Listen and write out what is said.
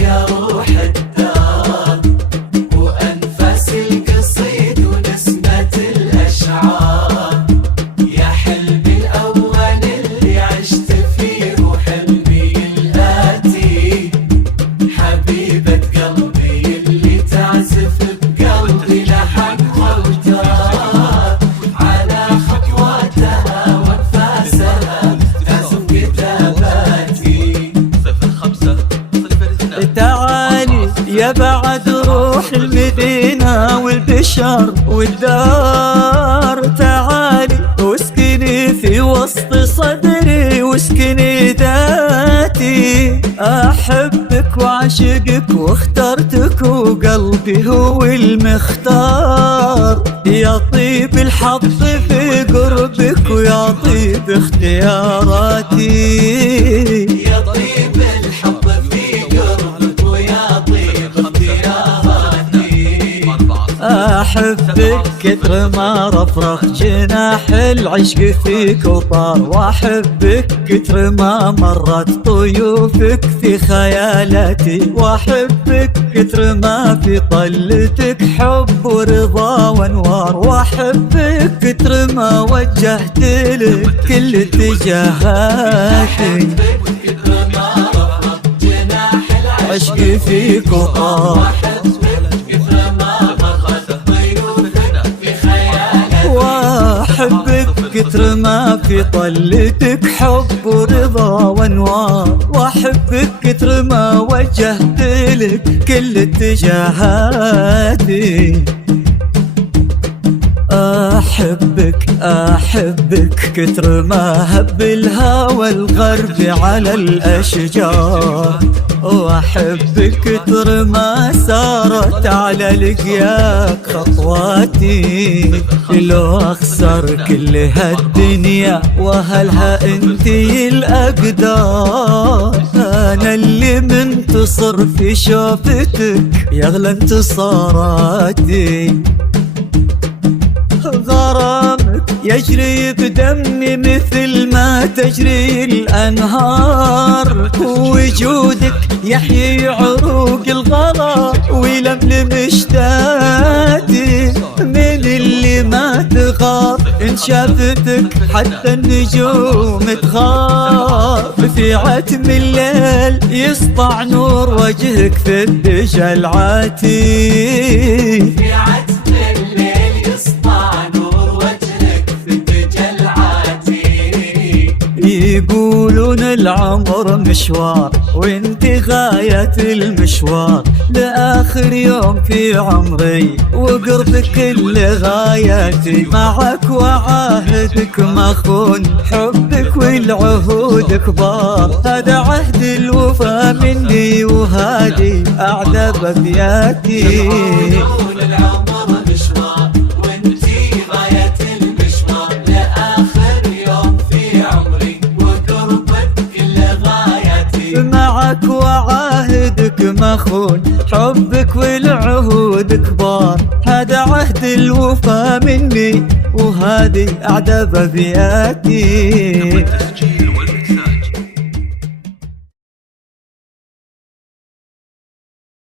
يا روح الدار وأنفاس القصيد ونسمة الأشعار، يا حلمي الأول اللي عشت فيه وحلمي الآتي، حبيبة قلبي اللي تعزف بقلبي لحن وأوتار، على خطواتها وأنفاسها تعزف كتاباتي. تعالي يا بعد روح المدينة والبشر والدار، تعالي واسكني في وسط صدري واسكني ذاتي، أحبك وأعشقك واخترتك وقلبي هو المختار، يا طيب الحظ في قربك ويا طيب اختياراتي، يا طيب الحظ في قربك ويا طيب اختياراتي. أحبك كثر ما رفرخ جناح العشق فيك وطار، وأحبك كثر ما مرت طيوفك في خيالاتي، وأحبك كثر ما في طلتك حب ورضا وانوار، وأحبك كثر ما وجهت لك كل اتجاهاتي، عشقي فيك وطار، وأحبك كثر ما في طلتك حب ورضا وانوار، وأحبك كثر ما وجهت لك كل اتجاهاتي، أحبك كثر ما هب الهوى الغربي على الأشجار، وأحبك كثر ما سارت على لقياك خطواتي، لو أخسر كل هالدنيا وهلها انتي الأقدار، أنا اللي منتصر في شوفتك يغلى انتصاراتي، غرامك يجري بدمي مثل ما تجري الأنهار، وجودك يحيي عروق الغلا ويلملم اشتاتي، من اللي ما تغار إن شافتك حتى النجوم تغار، في عتم الليل يسطع نور وجهك في الدجى العاتي، في عتم الليل يسطع نور وجهك في الدجى العاتي، يقولون العمر مشوار وانت غاية المشوار، لآخر يوم في عمري وقربك كل غاياتي، معك وعاهدك ما خون حبك والعهود كبار، هذا عهد الوفا مني وهذه أعذب أبياتي، العمر مشوار وانتي غاية المشوار، لآخر يوم في عمري وقربك كل غاياتي، معك وعاهدك ما خون حبك والعهود كبار، هذا عهد الوفا مني وهذه أعذب أبياتي.